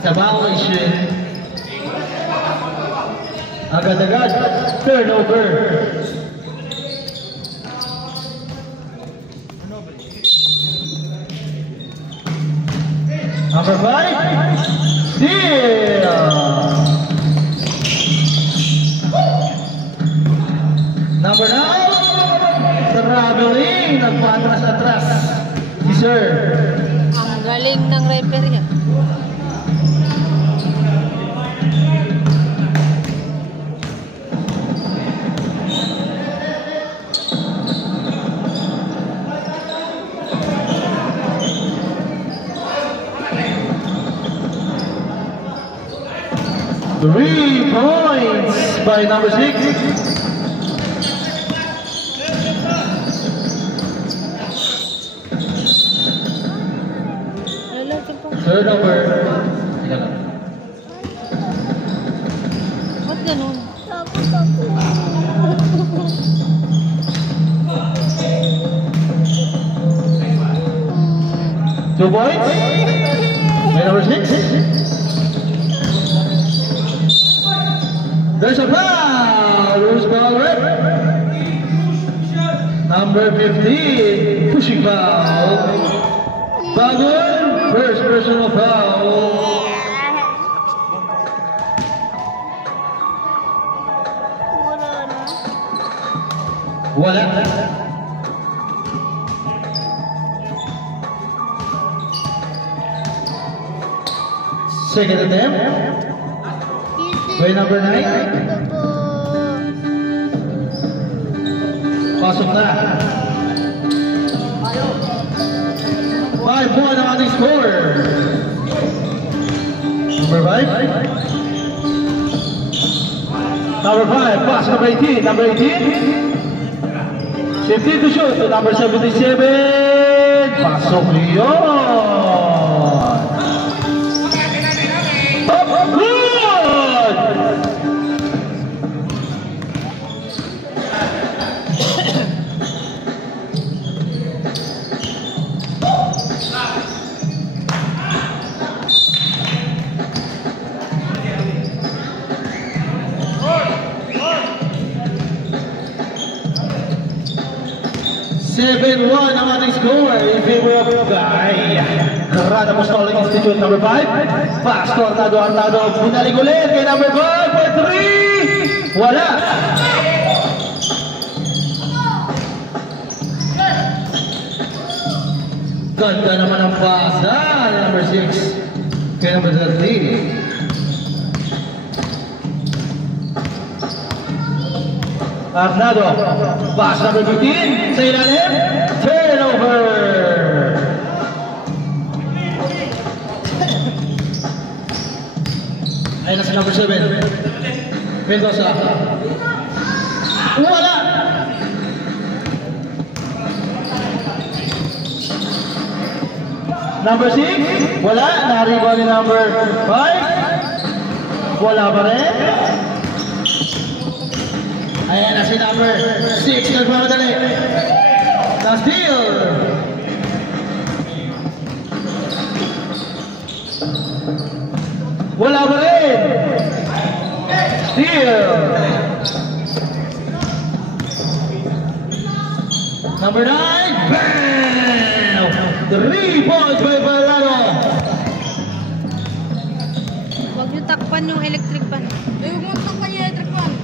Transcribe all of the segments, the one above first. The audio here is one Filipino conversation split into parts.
It's a violation. Agad-agad, turnover. Number 5, steal. Number 9, traveling, nagpatras-atras. Si Sir. Ang galing ng referee niya. Three points by number 6. Turnover. Ba't ganun? Two points by number 6. There's a foul! Loose ball rip. Number 15, pushing foul. Bagun, first personal foul. Wala. Second attempt. Way number 9. Pasok na. 5-1 ang ating score. Number 5. Number 5, pass number 18. Number 18. 15 to shoot to number 77. Pasok yun. One ang ating score in favor of Guy. Grada Apostolic Institute number 5. Pastor Artado binalig ulit kay number 5 for 3. Wala. Ganda naman ang pasa number 6 kay number 13. Arnado, pass number 15, sa ilalim, turnover! Ayun na si number 7, Mendoza. Wala! Number 6, wala, nariba ni number 5, wala pa rin. Ayan na si number 6, nagmamadali. Na-steal. Wala pa rin. Steal. Number 9, bam! 3 points by Valado. Huwag niyo takpan yung electric fan. Huwag mo takpan yung electric fan.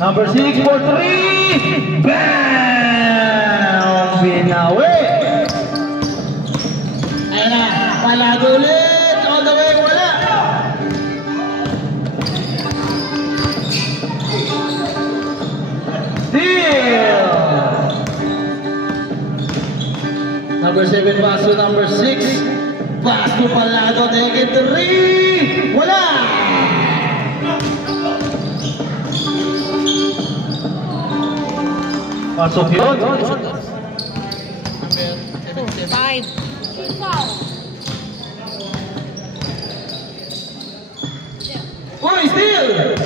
Number 6 for 3. Bam! Binawi. Ayan na. Palado ulit. All the way. Wala. Steal. Number 7 pass to number 6. Pass to Palado. Take it 3. Wala. Pasok yun. 5. Uy, steal!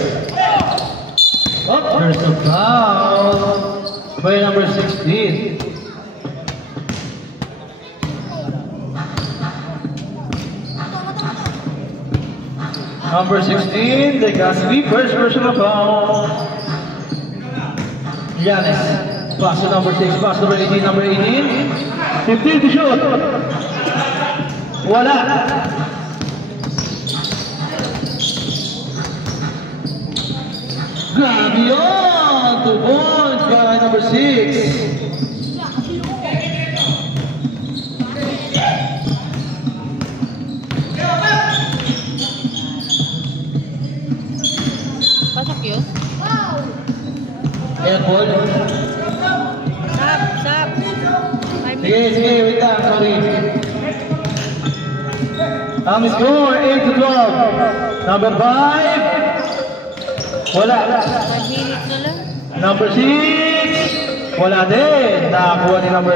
Oh, there's a foul by number 16. Number 16, Legaspi, first personal foul. Giannis, pass to number 6, pass to number 18, 15 to shoot. Wala. Grabe yun! 2 points by number 6. Pasok yun? Airport. Sap. Sige, wait lang, sorry. Ang score, 8 to 12. Number 5. Wala. 5 minutes na lang. Number 6. Wala din. Nakakuha ni number.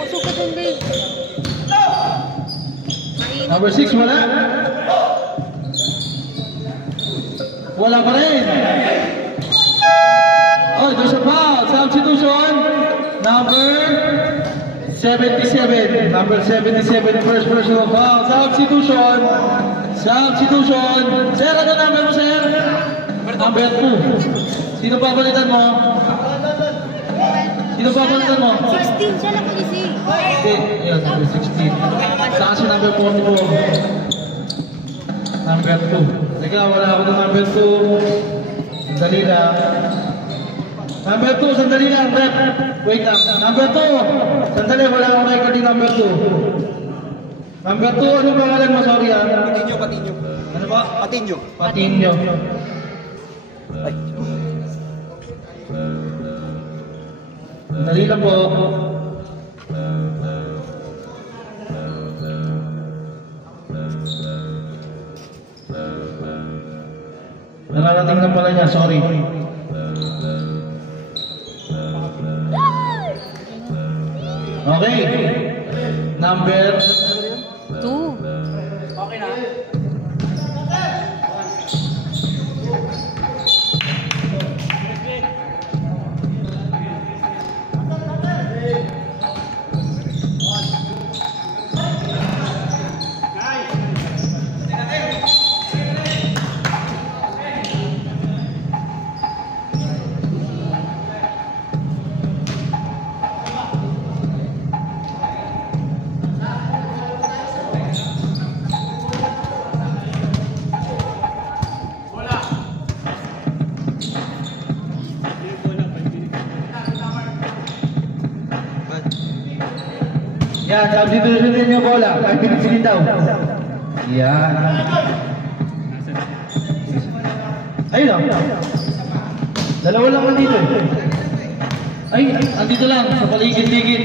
Puso ka dun, babe. Number 6, wala. Wala pa rin. Oh, there's a foul. Substitution. Number 77. Number 77, first personal foul. Substitution. Sir, ano number mo, sir? Number 2. Sino papalitan mo? 16, siya lang mag-ising. Hindi, yun, number 16. Saan si number 44? Number 2. Teka, wala ako ng number 2. Sandali lang. Number 2, sandali lang, rep. Wait lang. Number 2. Sandali, wala akong record yung number 2. Number 2, ano pangalan mo? Sorry, ha? Patinyo. Ano ba? Patinyo. Patinyo. Ay. Sandali lang po. Nararating na pala niya, sorry. Okay. Number 2. Okay na. yan, substitution din yung bola. Kahit pinipilin daw. Yan. Ayun o. Dalawa lang nandito eh. Ay, andito lang. Sa paligid-ligid.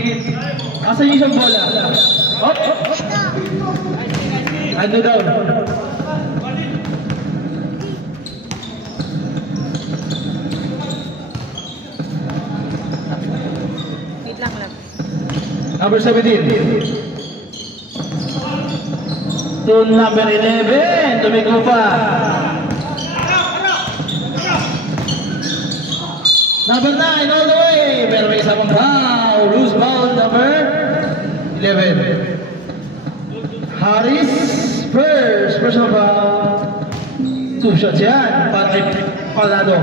Asan yung isang bola? Hop! Ano daw? Wait lang. Number 17. To number 11. Tumigo pa. Number 9 all the way. Pero may isa pang foul. Loose ball number 11. Harris first personal foul. 2 shots yan. Patrick Palado.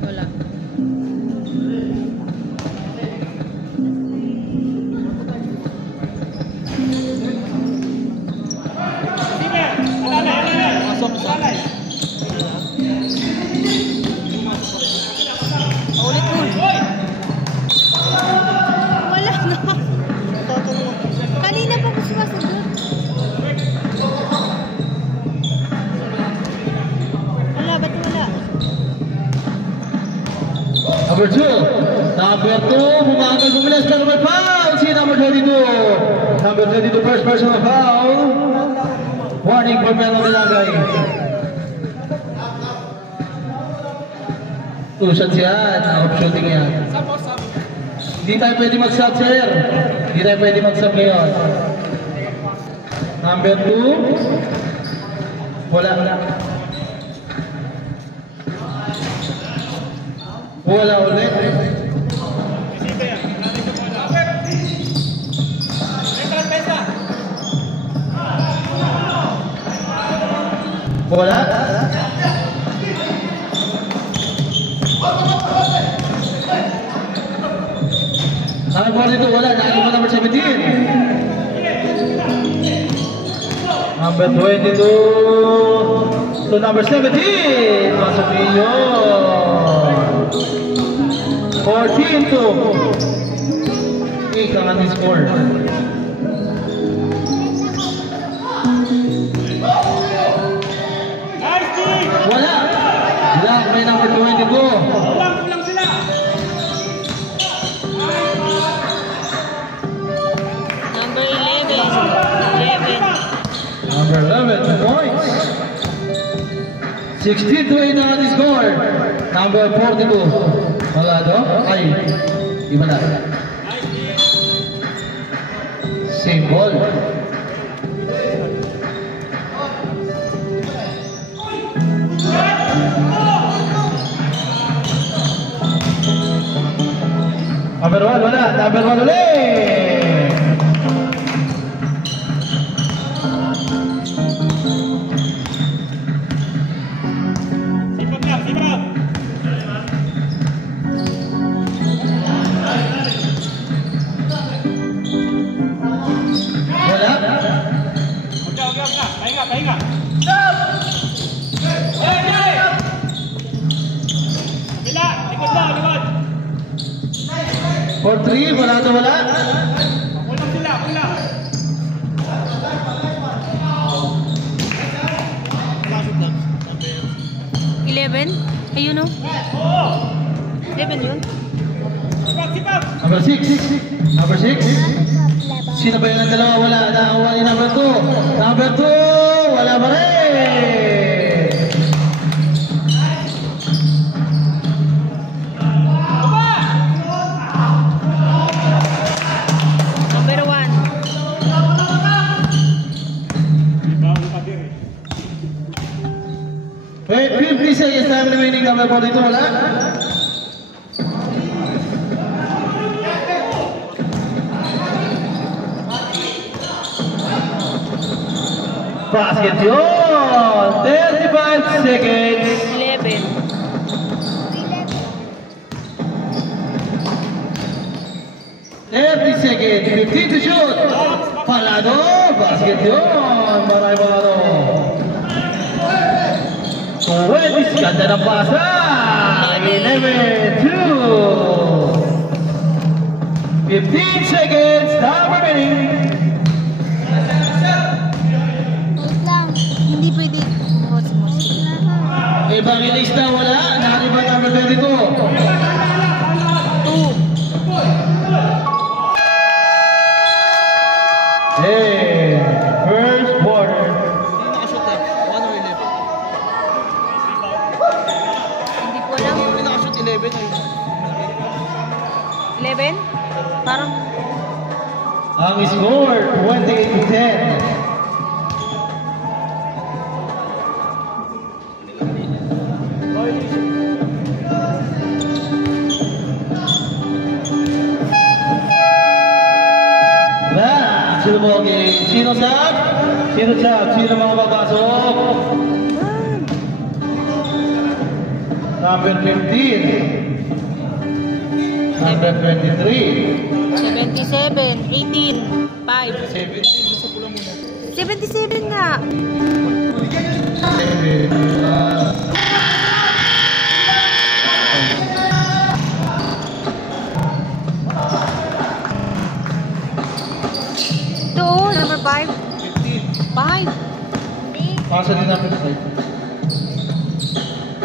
Wala. Ulit mo. Wala na. Kanina pa ko sumasagot. Wala, ba't wala? Number 2. Number 2. Bumagal bumilas ka number foul. Si number 22. Number 22 first personal foul. Warning for penalty lagay. 2 shots yan. Out shooting yan. Hindi tayo pwede mag-sub, sir. Hindi tayo pwede mag-sub ngayon. Number 2. Wala. Wala ulit. Wala. Number 42, wala. Nakalimutan mo number 17. Number 22 to number 17. Pasok yun. 14 to 8 ang ating score. Wala. Black may number 22. Kulang sila. Number 11. Number 11 points. 16 to 8 ang ating score. Number 42. Wala ito? Ay, iba na. Same ball. Number 1, wala. Number 1 ulit. Sipag. Wala. Pahinga. Likod. 4-3, wala ito, wala. Kulang sila. 11? Ayun o. 11 yun? Sipag. Number 6. Number 6. Sino ba yung dalawa? Wala. Nakakuha ni number 2. Number 2, wala pa rin. Number 1. Wait, 50 seconds time remaining. Number 42, wala. Basket yun! 35 seconds. 11. 30 seconds. 15 to shoot. Palado. Basket yun. Maray Baro. 20. Ganda ng pasa. 11-2. 15 seconds. Time remaining. Wait lang. Hindi pwede. Ibang ilista wala. Nakalimutan number 22. 2. Hey, first quarter. Hindi ko alam. 11? Parang Ang score, 28-10. Sino sab? Sino mga papasok? Number 15. Number 23. 77, 18, 5. 77 nga. Ito, number 5. 5. Pasa din number 5.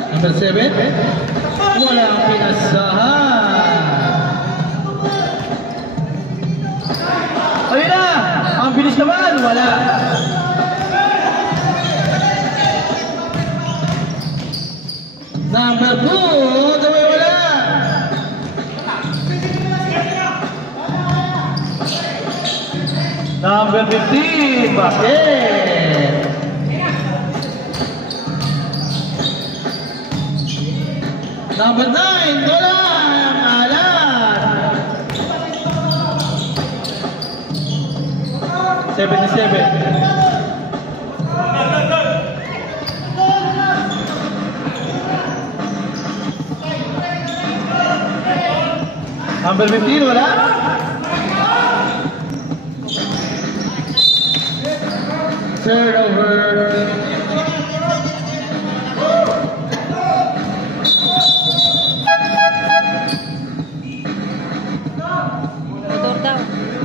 Number 7. Walang pinasahan. Ayun na! Ang bilis naman! Wala! Number 2, gawin wala! Number 15, basket! Number 9, dolang! Alan! 77. Number 15, wala. Turnover.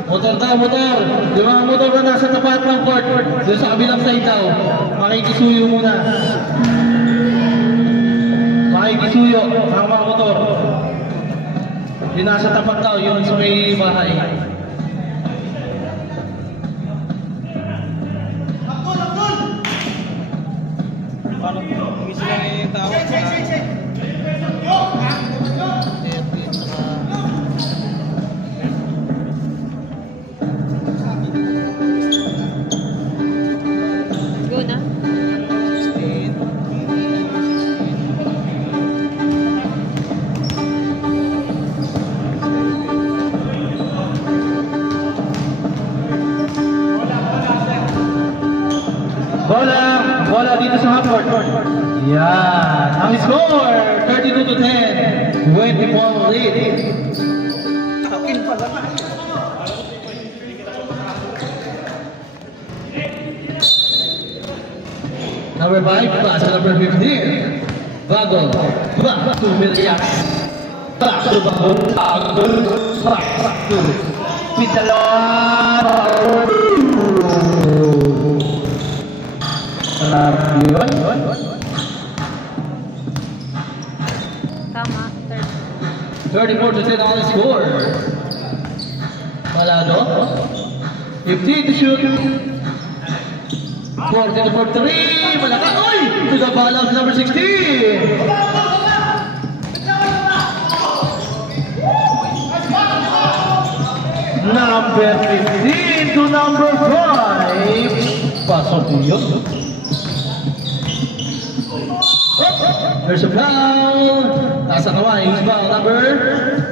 Motor daw. Motor. Yung mga motor na nasa tapat ng court, doon sa kabilang side daw. Makikisuyo muna. Makikisuyo ang mga motor. Yung nasa tapat daw, yun sa may bahay. Go na. Bola dito sa half court. Yan. Ang score, 32-10. 20-point lead. Number 5, pass to number 15. Bago. Back to Williams. Back to Bago. Back to Pidalon. Tama. 34-10 on the score. Malado. 15 to shoot. 40 for 3. Malakas. Oy! To the balance number 16. Number 15 to number 5. Pasok yun. There's a foul. Taas ang kamay. Who's foul? Number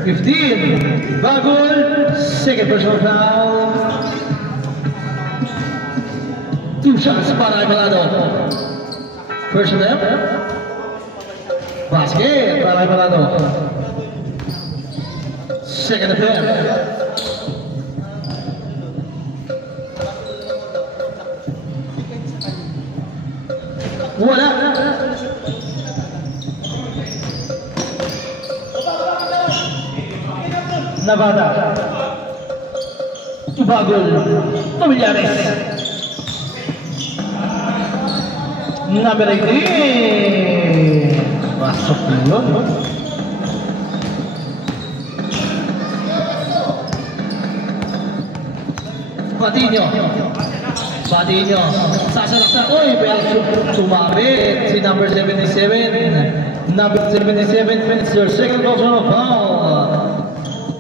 15. Bagol. Second personal foul. 2 shots para Malado. First attempt. Basket para Malado. Second attempt. Wala. Nevada. Bagol. Tomillares. Number 18. Pasok yun. Patinho. Patinho. Sasalaksak. Uy, pero sumabit. Si number 77. Number 77 minutes your second personal foul.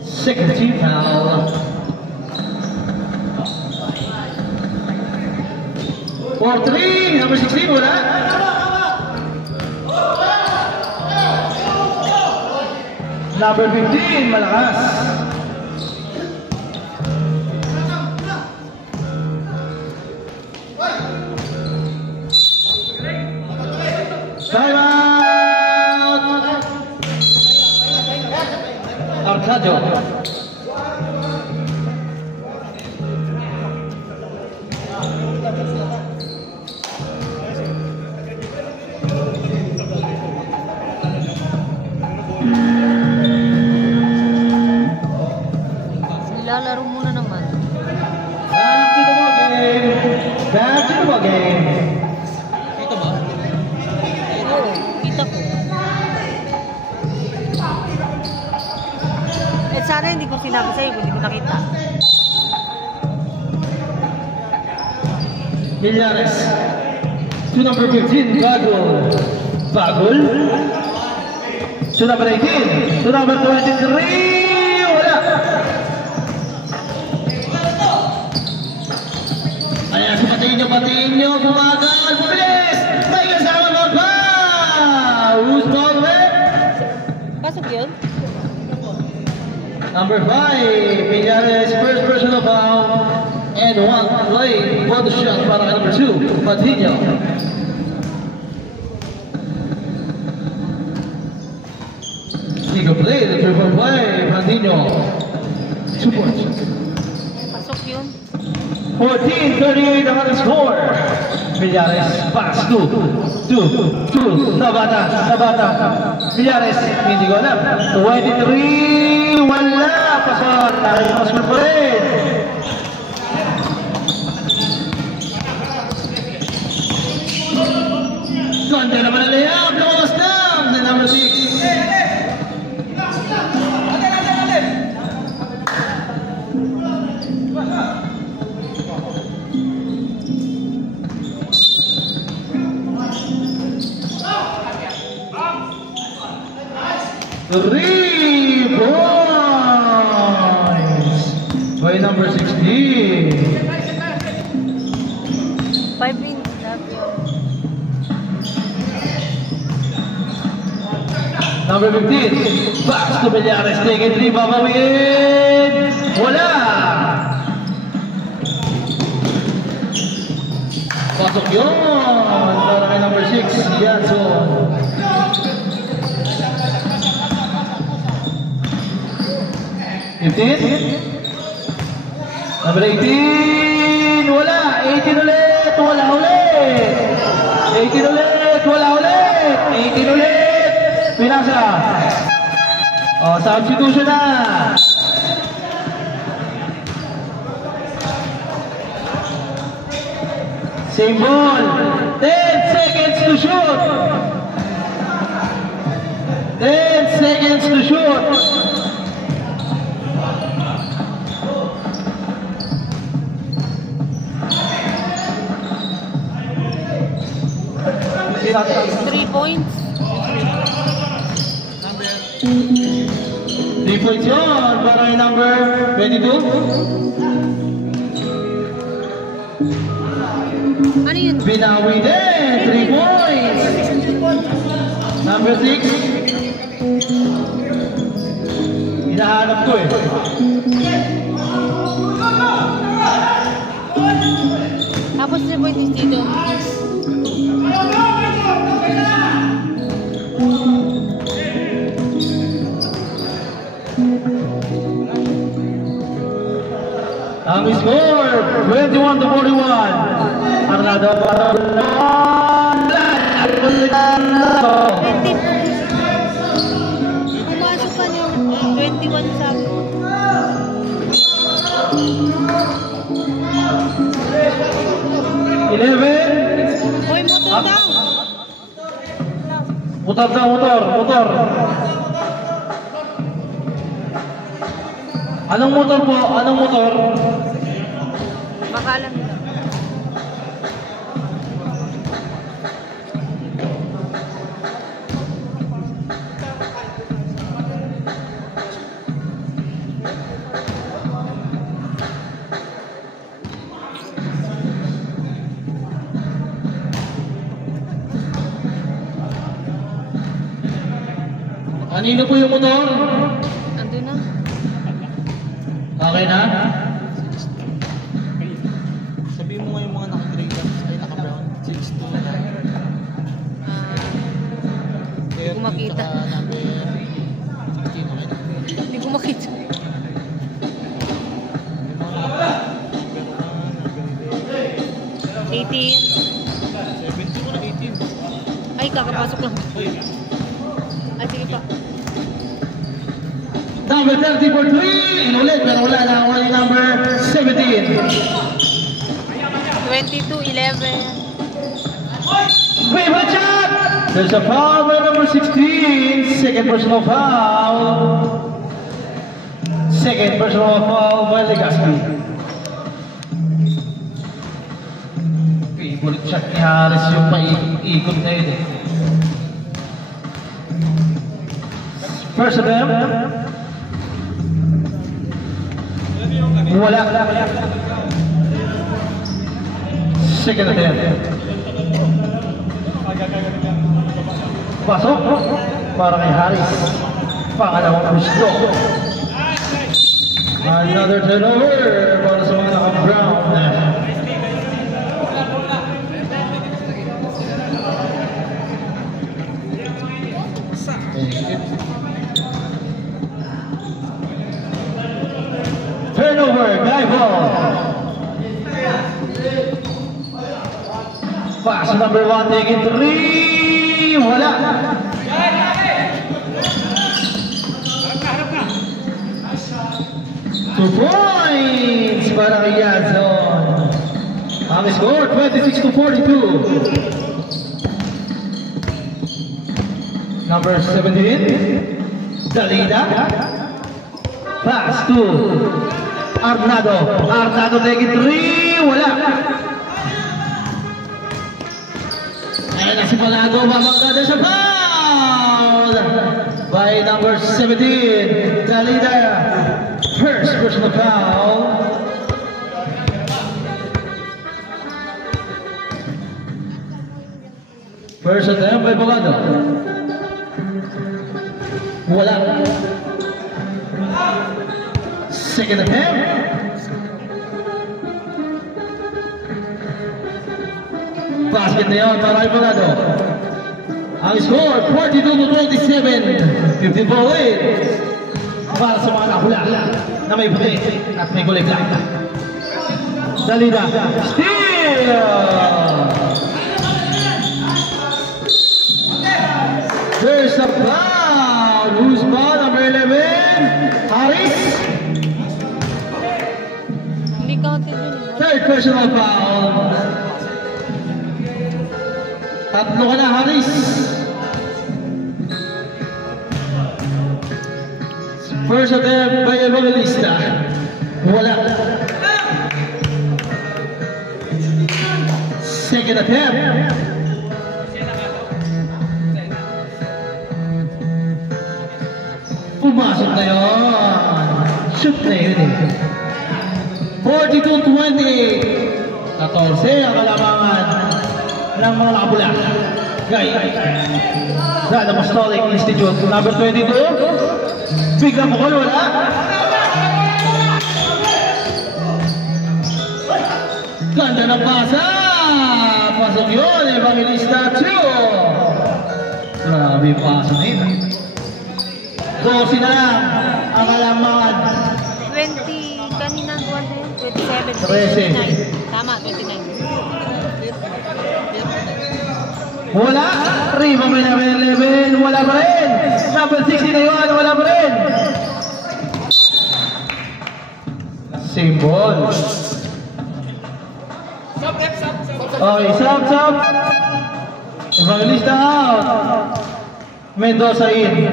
Second team foul. 4-3, number 16, wala? Number 15, malakas. Time out! Arcadio. Nilalaro muna naman. Back to the ball game. Back to the ball game. Ito ba? Oo, kita ko. Eh sana hindi ko sinabi sa'yo, hindi ko nakita. Millares. To number 15, Bagol. Bagol. To number 18. To number 23. Wala. Ayan, si Patinho. Bumagal. Bumilis. May kasama mo pa. Who's ball with? Pasok yun? Number 5. Millares, first personal foul. And one play. One shot para kay number 2. Patinho. Easy complete. The triple play. Pandino. 2 points. Pasok yun. 14-38 ang ating score. Villares, pass to Sabata. Villares, hindi ko alam. 23, wala. Pasok, tayo mas pa rin. Ganda naman ang layup. Lumas na. The number 6. Three points by number 16. 5 minutes left yun. Number 15, pass to Villares, take it 3, babawin. Wala. Pasok yun para kay number 6, Janson. Number 18, wala. 18 ulit, wala ulit. 18 ulit, wala ulit. 18 ulit. Pinasa. Oh, substitution na. Same ball. 10 seconds to shoot. 10 seconds to shoot. Three points. 3 points yun para yung number 22. Ano yun? Binawi din, 3 points. Number 6. Hinahanap ko eh. Tapos 3 points dito. Ang score, 21 to 41. Arnado para Pumasok pa niyo. 21 sa ako. 11. Hoy, motor daw. Motor. Anong motor po? Anong motor? Baka alam nila. Kanino po yung motor? Andun na. Okay na? Sabihin mo nga yung mga naka-gray guns ay naka-brown. 6 to Hindi ko makita. number 16, okay na. Hindi ko makita. Yung mga number 1, 18. 17 mo na 18. Ay, kakapasok lang. Ay, sige pa. Number 30 for 3. Inulit, pero wala na. Wala yung number 17. 22-11. Favorite shot! There's a foul by number 16. Second personal foul. Second personal foul by Legaspi. Favorite shot ni Harris yung paikot na yun eh. First attempt. Wala. Second attempt. Pasok para kay Harris. Pangalawang gusto. Another turnover para sa mga naka-brown. turnover, guy ball. Pass number 1 taking 3. Wala. Harap na. 2 points para kay Yazon. Ang score 26-42. Number 17, Dalida. Pass to Arnado. Arnado taking 3. Wala. Ayan na si Palado. Mamagkada siya. Foul by number 17, Dalida. First personal foul. First attempt by Palado. Wala. Second attempt. Basket na yun para kay Palado. Ang score 42-27. 50 points para sa mga nakula na may puti at may kulay black. Dalida. Steal! There's a foul. Who's ball? Number 11, Harris. Hindi counted yun. Third personal foul. Tatlo ka na, Harris. First attempt by Evangelista. Wala. Second attempt. Pumasok na yun. Shoot na yun eh. 42-20. 14 ang kalamangan ng mga nakabula. Guy. Rada Apostolic Institute. Number 22. Biglang mukul, wala. Ganda ng pasa. Pasok yun. Evangelista 2. Grabe pasok na yun. 12 na lang ang kalamangan. 20, kanina buwan na yun. 27, 13. 29. Tama, 29. Wala. Rebound by number 11. Wala pa rin. Number 60 na yun. Wala pa rin. Same ball. Okay, sub. Evangelista out. Mendoza in.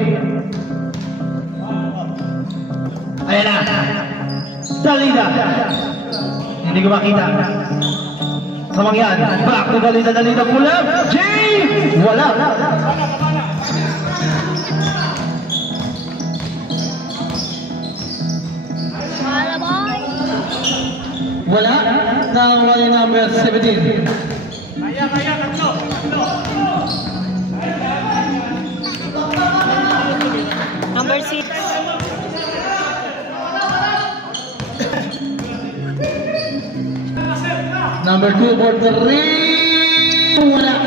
Ayan na. Dalida. Hindi ko makita. Kamangyan. Back to Dalida. Pull up. Jay! Wala. Wala. Nakakuha ni number 17. Kaya, tatlo. Number 6. Number 2 for 3. Wala.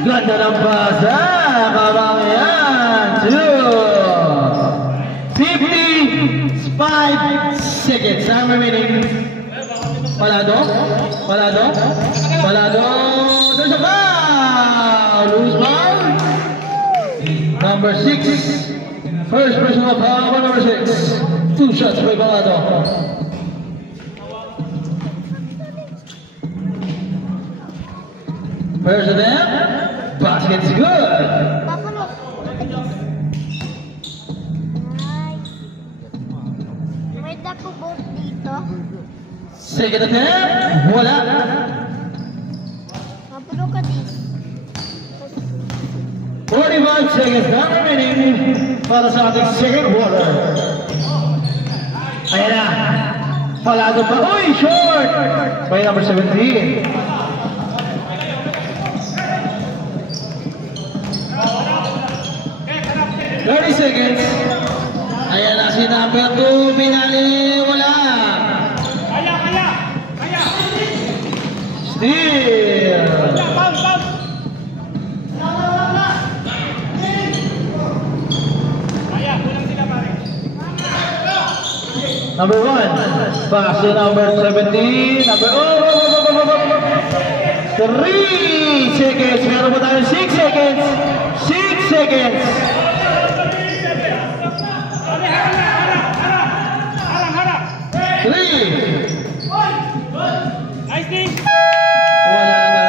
Ganda ng pasa. Kamangyan. 2. 55 seconds. Time remaining. Palado. There's a foul. Loose ball. Number 6. First personal foul by number 6. 2 shots by Palado. First attempt. Basket's good. May dakubot dito. Second attempt. Wala. Mapuno ka dito. 45 seconds na remaining para sa ating second quarter. Ayan na. Palado pa. Uy, short! By number 17. Thirty seconds. Ayan na si number 2. Binali. Wala. Kaya. Steal. Foul. Number 1. Pass to number 17. Number 3 seconds. Meron po tayo 6 seconds. 6 seconds. Harap. 3. Nice thing. Wala na.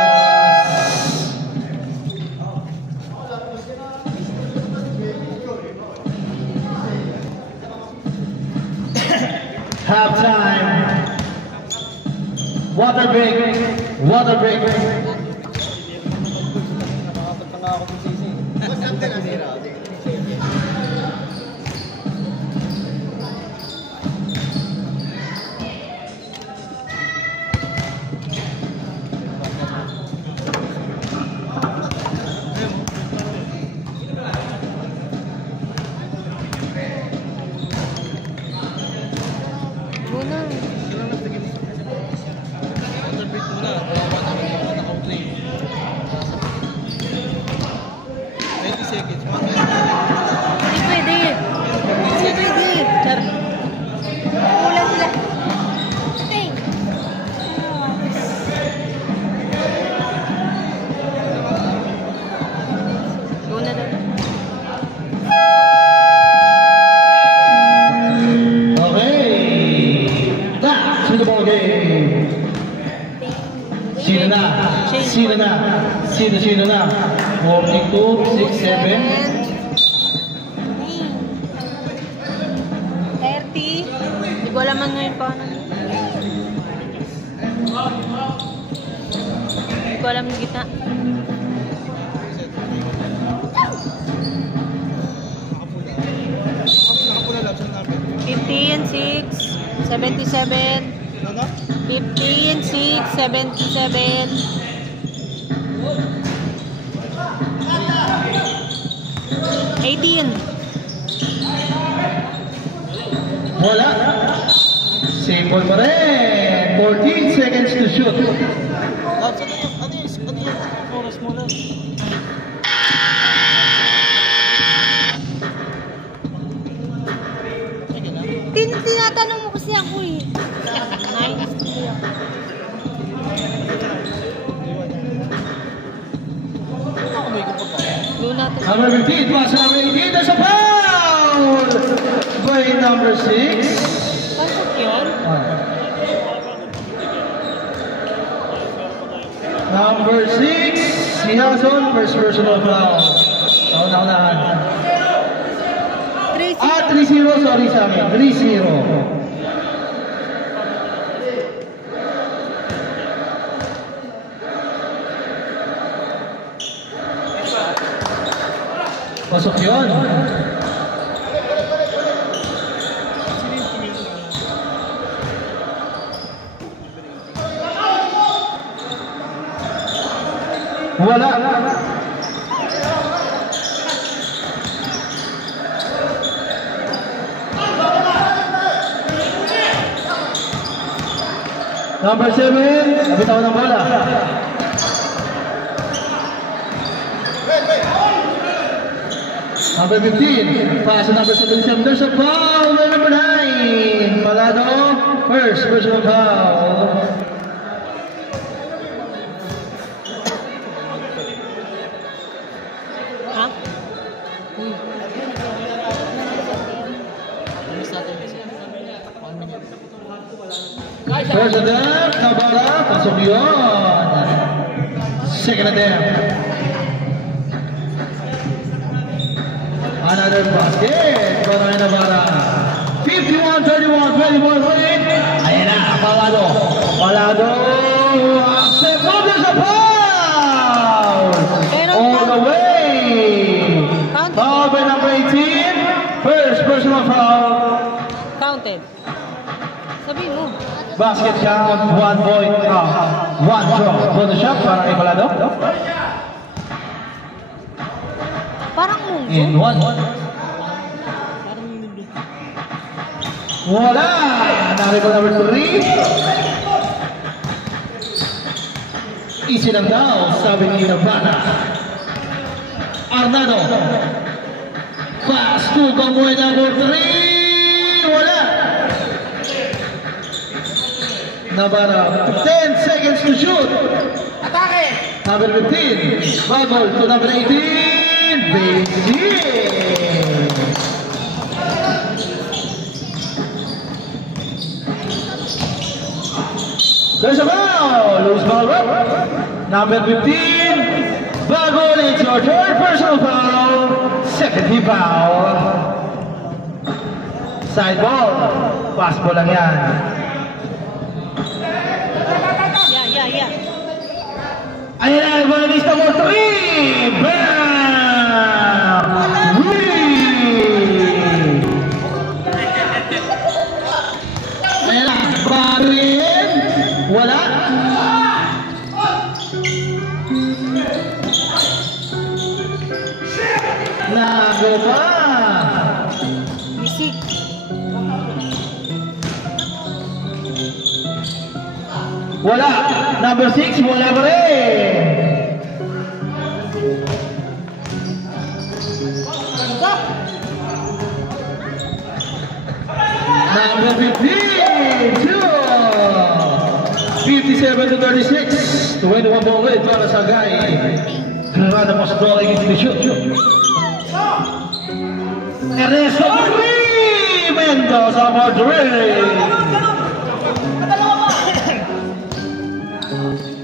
Half time. Water break. Water break. Nakakapit na nga ako sa sisi. Muna. Underbeat muna. Kawawa naman yung mga naka-play. 20 seconds. Hindi pwede. Hindi pwede. Char. Ulan sila. Hey. Muna daw. Okay. Back to the ball game. Sino na? Sino na? Sino na? 42, 6, 7. 30. Hindi ko alam ano yung paano. Hindi ko alam yung gitna. Nakapula lang sa number. 15, 6, 77. Ano? 15, 6, 77. 18. Wala. Same ball pa rin. 14 seconds to shoot. Labs, ano yung oras mo lang? Sige na. Tinatanong mo kasi ako eh. Nice. Ano ako may kapag ka? Doon natin. Number 15, pass number 18. There's a foul by number 6. Pasok yun? Number 6, si Hason, first personal foul. Nauna-unahan. 3-0. 3-0, sorry sa amin. 3-0. Pasok yun. Wala. Number 7, bitaw ng bola. Number 15, pass to number 77. There's a foul by number 9. Malado, first personal foul. Ha? Miss natin kasi. 1 minute. First attempt, Navarra, pasok yun. Second attempt. Another basket para Navarra. 51, 31, 24, 28. Ayan na, Palado. Palado. Accept. Oh, there's a foul. All the way. Foul by number 18. First personal foul. Counted. Sabi mo. Basket count, 1 point, 1 draw. For the shot para kay Palado. Parang munggo. In 1. Wala! Nari ko number 3. Easy lang daw, sabi ni Navana. Arnado. Pass to Gamoy number 3. Wala! Navarra, 10 seconds to shoot. Atake! Number 15, Bagol to number 18, Beijing. There's a foul, loose ball up. Number 15, Bagol, it's your third personal foul, second team foul. Side ball, pass ball lang yan. Yeah. Ayan na, Evangelista for 3! Bam! Win! Ayan na, Barin! Wala! Nago pa! Music. Wala! Number 6, wala pa rin! Number 15, 57 to 36. 21 ball lead para sa Gay. Granada Apostolic Institute. Ernesto Madrid! Mendoza Madrid!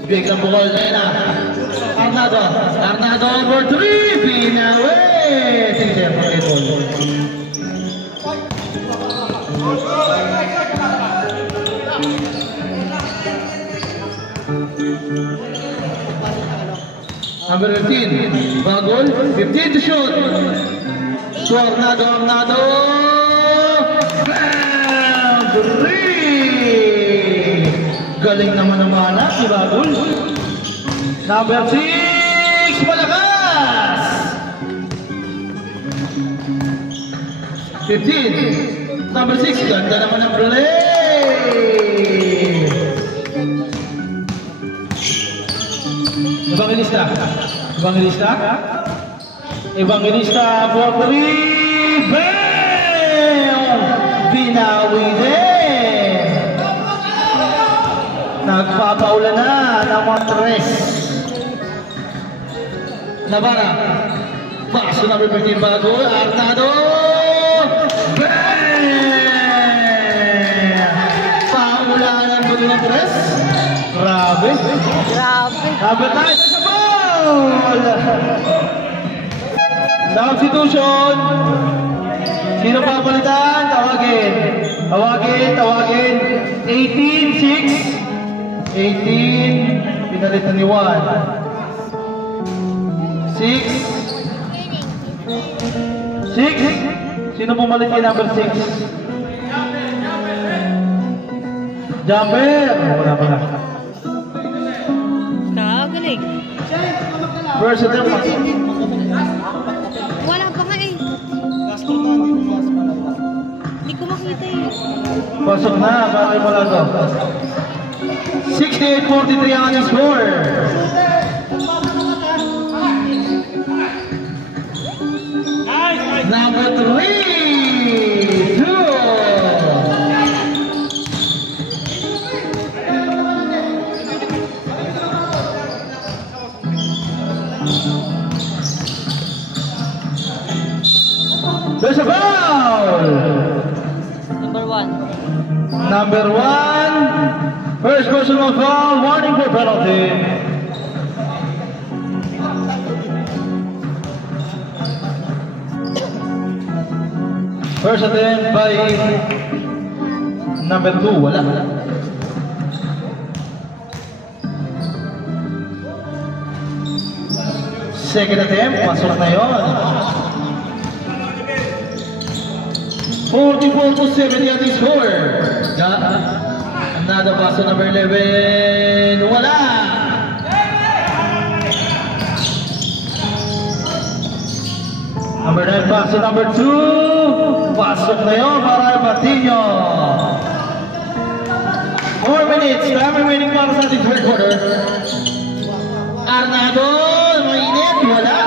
Biglang bukol na Arnado for 3, Pinawe! Sige, pakitol. Number 15, Bagol, 15 to shoot. To Arnado, bam! 3! Galing naman ang mga anak si Bagol. Number 6, malakas! 15, number 6, ganda naman ang play! Evangelista for 3, bam! Binawi din! Nagpapaula na ng Montres. Navarra, paso number 15 bago, Arnado! Bam! Paula ng Montres. Grabe. Number 9 sa ball! Substitution. Sino papalitan? Tawagin. 18-6. 18. Pinalitan ni 1. 6. Sino pumalit kay number 6? Jumper. Wala pala. Kagaling. First attempt. Wala pa nga eh. Hindi ko makita eh. Pasok na, para kayo pala to. 68-43 ang ating score. Number 3, 2. There's a foul! Number 1. First personal foul, warning for penalty. First attempt by number 2, wala. Second attempt, pasok na yun. 44-70 ating score. Another pass to number 11. Wala! Number 9 pass to number 2. Pasok na yun para Patino. 4 minutes. Time remaining para sa ating third quarter. Arnado, mainit. Wala.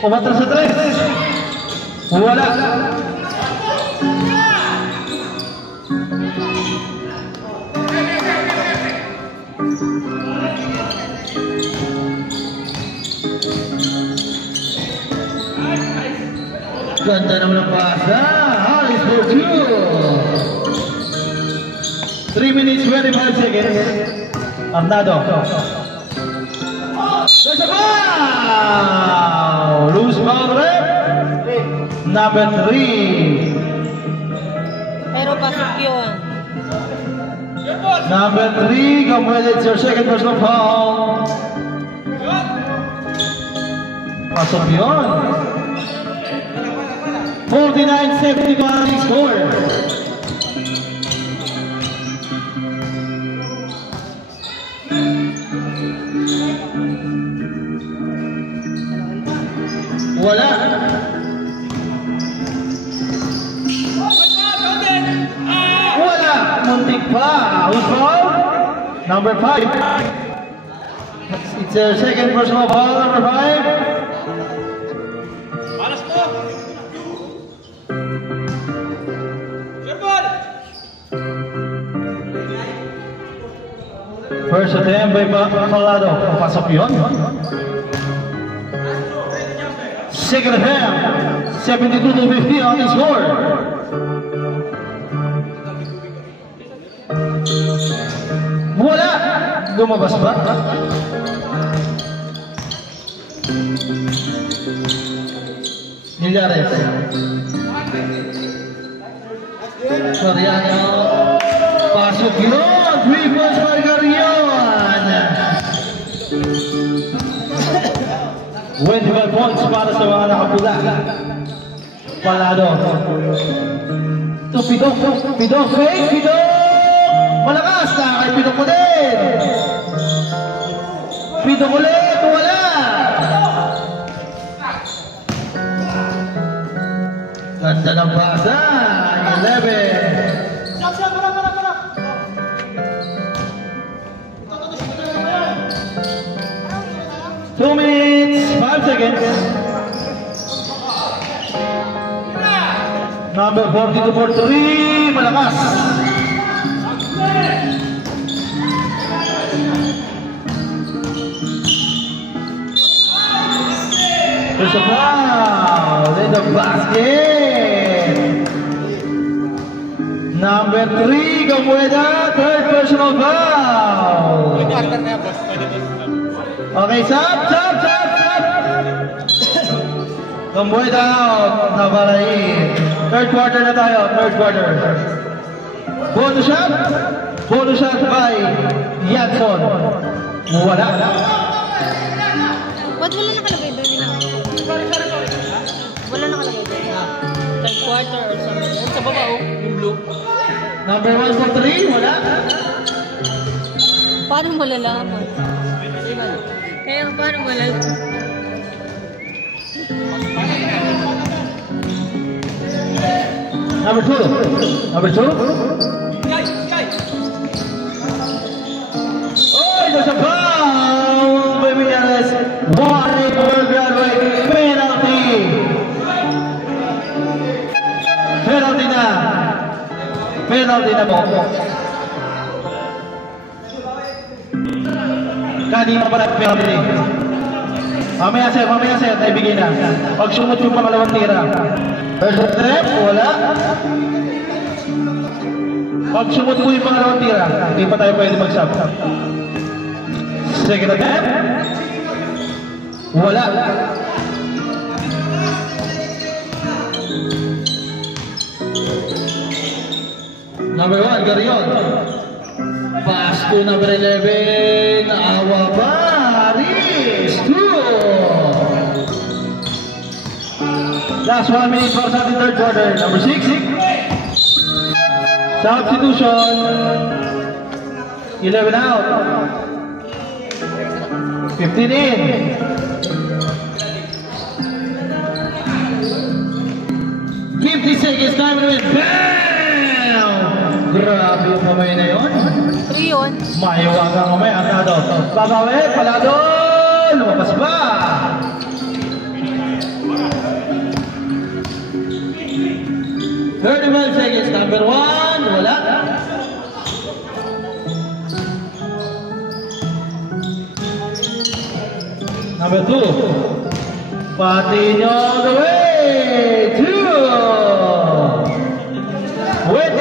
Umatras sa 3. Wala. Ganda naman ang pasa. Alice for two. 3 minutes, 25 seconds. Arnado. There's a foul! Loose ball rep. Number 3. Pero pasok yun. Number 3, completed your second personal foul. Pasok yun. 49-71 score. Wala. Wala. Muntik pa. Who's foul? Number 5. It's their second personal foul, number 5. Balas po! Gerbol! First attempt by Palado. Pasok yun. Second attempt. 72-50 on the score. Wala. Lumabas ba? Nilares. Soriano. Pasok yun. 3 points by Garion. 25 points para sa mga nakapula. Palado. Ito, Pidok. Pidok, fake. Pidok. Malakas na kay Pidok ko din. Pidok ulit. Wala. Ganda ng basa. 11. 2 minutes, 5 seconds. Number 42 for 3, malakas. There's a foul in the basket. Number 3, Gamueda, third personal foul. Okay, stop. Gamueda out, Nabalay. Third quarter na tayo, third quarter. Bonus shot by Yadson. Wala. Ba't wala nakalagay doon nila? Wala nakalagay doon. Third quarter or something. Sa baba yung blue. Number 1 for 3, wala. Paano malalaman? Kaya paano malalaman? Number 2. Oh, there's a foul by Miñales. One for Graduate. Penalty na po. Kanina pa na penalty. Mamaya sir, naibigay na. Pag sumot yung pangalawang tira. First attempt, wala. Pag sumot mo yung pangalawang tira, hindi pa tayo pwede mag-sub. Second attempt, wala. Number 1, Garion. Pass to number 11, Awa Paris. 2. Last 1 minute for the third quarter. Number 6. Substitution. 11 out. 15 in. Seconds time limit. Bam! Grabe yung kamay na yun. 3 yun. Mahiwagang kamay. Arnado. Babawin. Palado. Lumabas ba? "35 seconds. Number 1. Wala. Number 2. Pati nyo the way. 2.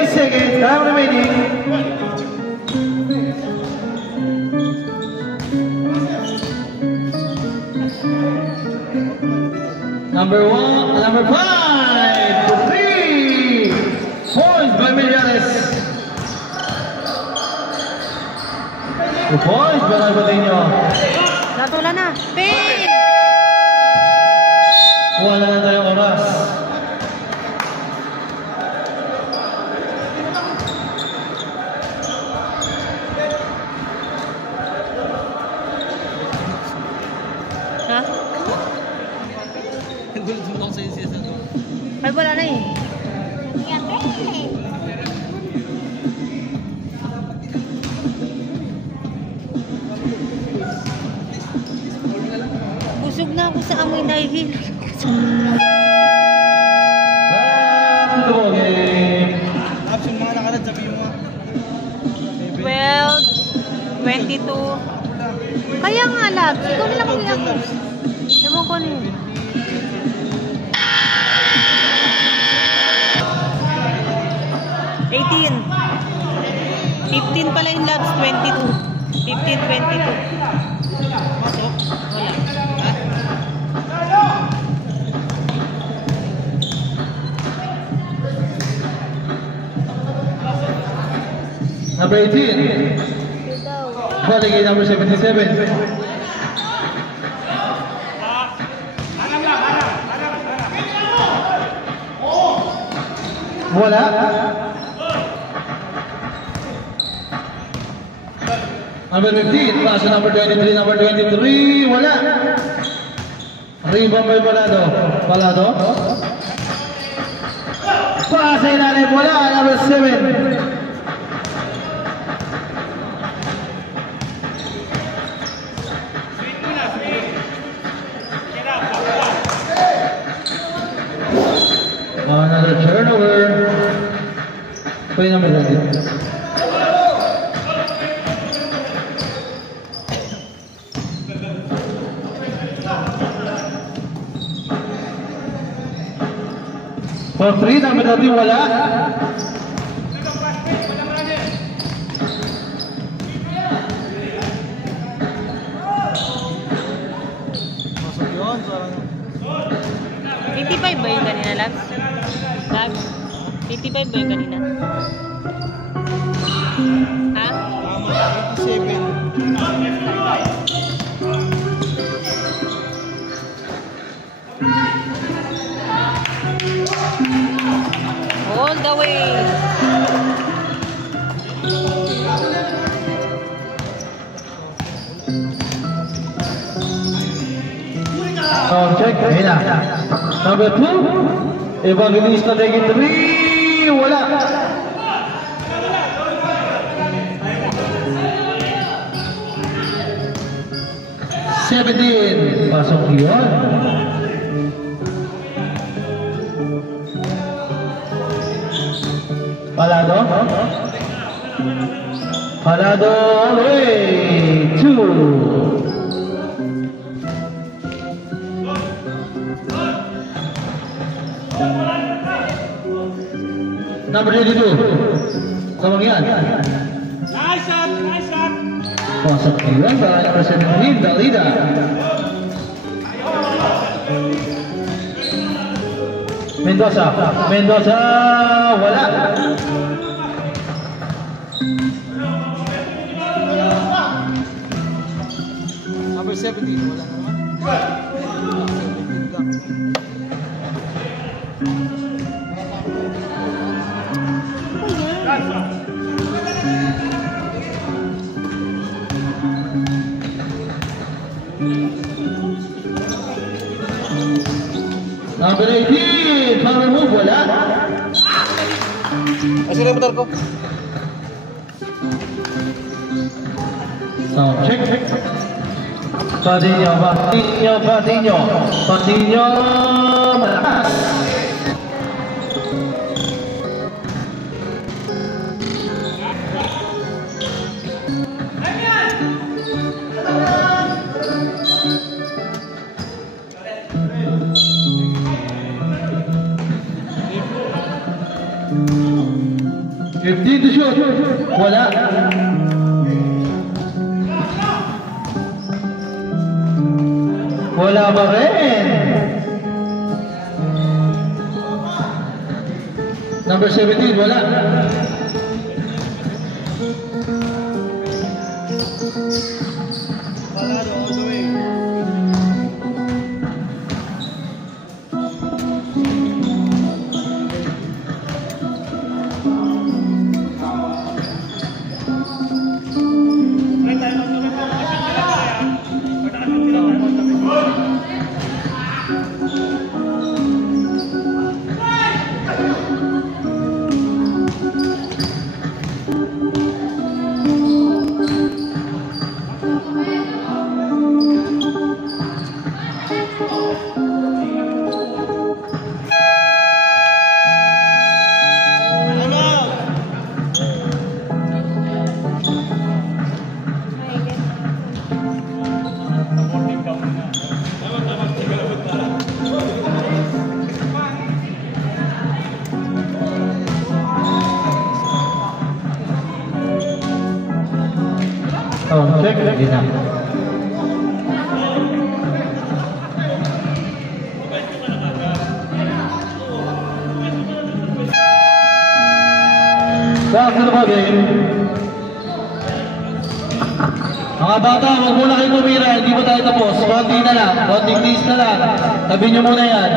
seconds, time remaining. Number 5 to 3 points by Millares. 2 points by Albateño. Natula na. Pin! Wala na tayong oras. Ha? Gulat mo ako sa iyo siya. Ay, wala na eh. Busog na ako sa amoy dahil. Back to the ball game. Option mga nakalad, sabi mo. 12, 22. Kaya nga, Labs. Ikaw nila mag-ilang. Ewan ko na yun. 15 pala yung Labs, 22. 15, 22. Pasok? Wala. Number 18. Volley game number 77. Wala. Number 15, pass to number 23, number 23, wala. Rebound by Palado. Palado. Pass sa ilalim, wala. Number 7. Another turnover. Play number 20. For 3, number 30, wala. Pasok yun. 85 ba yung kanina, Labs? Labs? 85 ba yung kanina? Ha? 87. All the way. Check. Ayun na. Number 2. Evangelista Degi 3. Wala. Pasok yun. Palado. Palado all the way. 2. Number 22. Kamang yan. Nice shot! Nice shot! Pasok yun para number 17, Dalida. Mendoza, wala. Number 17, wala naman. 17 lang. Number 18, power move, wala. Ay, sila motor ko. Sound check. Patino, malakas. 15 to shoot. Wala. Wala ba rin? Number 17, wala. Oh, check. Hindi na. Back to the ball game. Mga bata, huwag muna kayo tumira. Hindi pa tayo tapos. Konti na lang. Konting tiis na lang. Tabi nyo muna yan.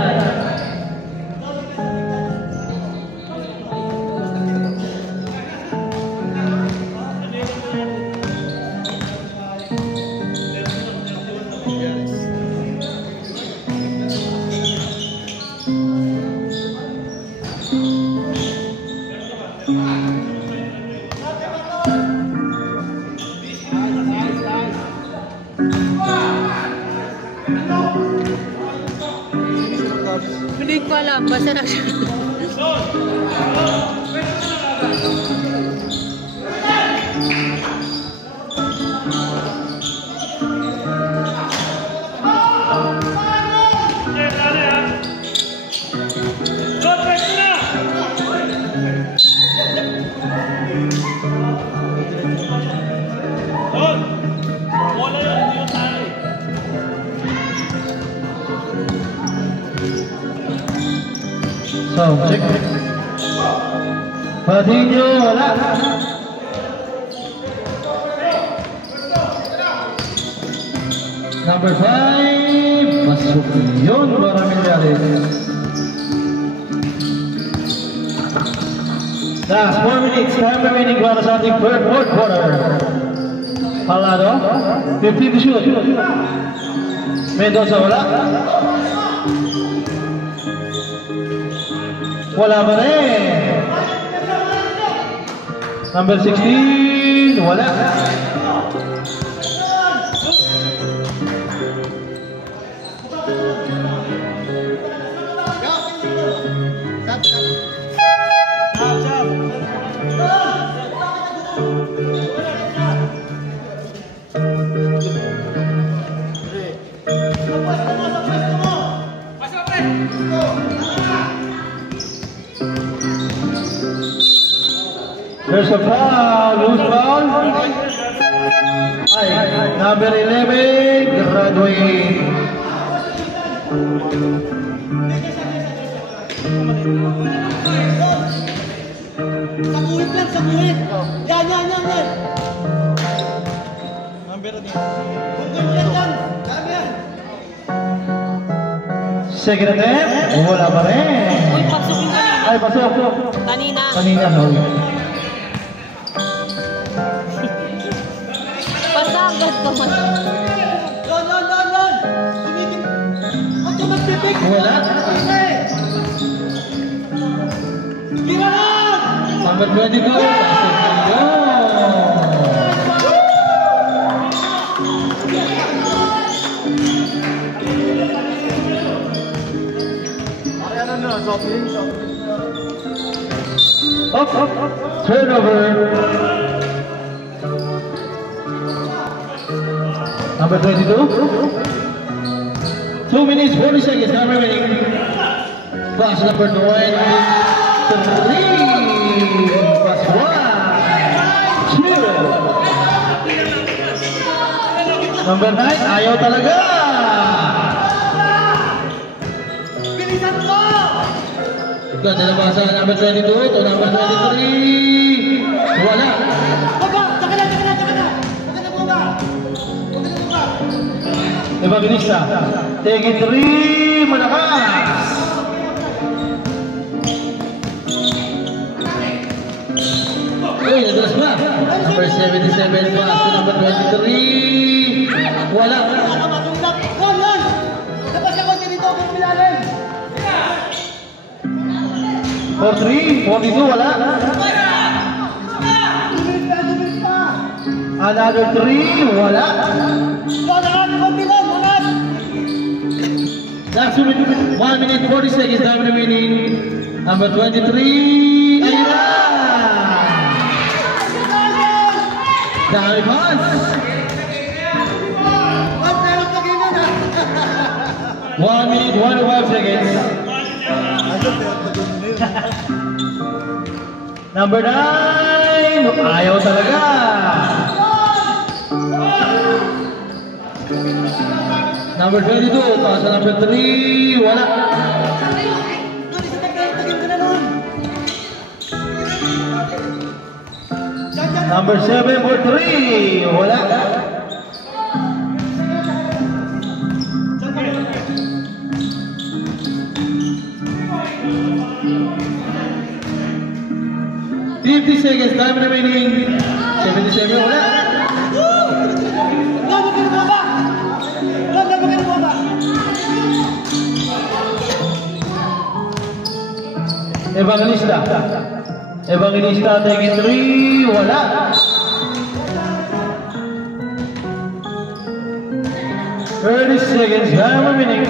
Hindi ko alam. Basta na siya. So, check. Padinho, wala. Number 5, masuk yun para Millares. Last 4 minutes, time remaining para sa ating fourth quarter. Palado, 15 to shoot. Mendoza, wala. Wala ba rin? Number 16, wala. There's a foul, loose foul. Ay, number 11, graduate. Sabuhit lang, sabuhit. Yan. Number din. Yan. Second attempt, wala pa rin. Uy, pasok yung kanina. Ay, pasok. Kanina. Kanina, sorry. Pasagad ka man. Lon. Tumigil. Huwag ka magpipik. Wala. Gira lang. Number 22, pasok yun. Up. Turnover. Number 22. 2 minutes, 40 seconds. Time remaining. Pass number 23. Pass 1. Number 9, ayaw talaga. Bilisan mo! Ganda na basa, number 22 to number 23. Wala. Baba! Saka na, saka na, saka na! Saka na baba! Saka na baba! Evangelista, take it 3, malakas. Uy, nadulas ba? Number 77 pass to number 23. Wala. Matulak! Gol, gol! Labas ako dito, kung milalim! 43, 42, wala. 2 minutes pa, 2 minutes pa! Another 3, wala. Gol, agad! Konti lang, agad! Last 1 minute 40 seconds time remaining. Number 23, ayun na! Dami pass! 1 minute 1 seconds. Number 9, ayaw talaga. Number 22, pass number 3, wala. Number 7 for 3, wala. $50 seconds time remaining. 77, wala. Evangelista. Evangelista taking 3, wala. $30 seconds time remaining.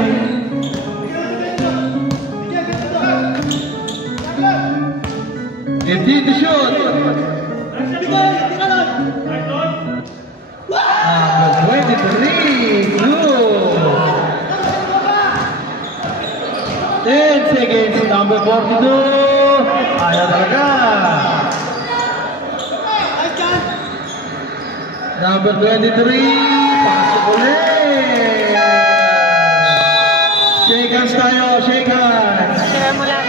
It did the shot. Number 23, good. 10 seconds, number 42. Ayaw talaga. Number 23, pasok ulit. Shake hands tayo, shake hands. Share mo lang.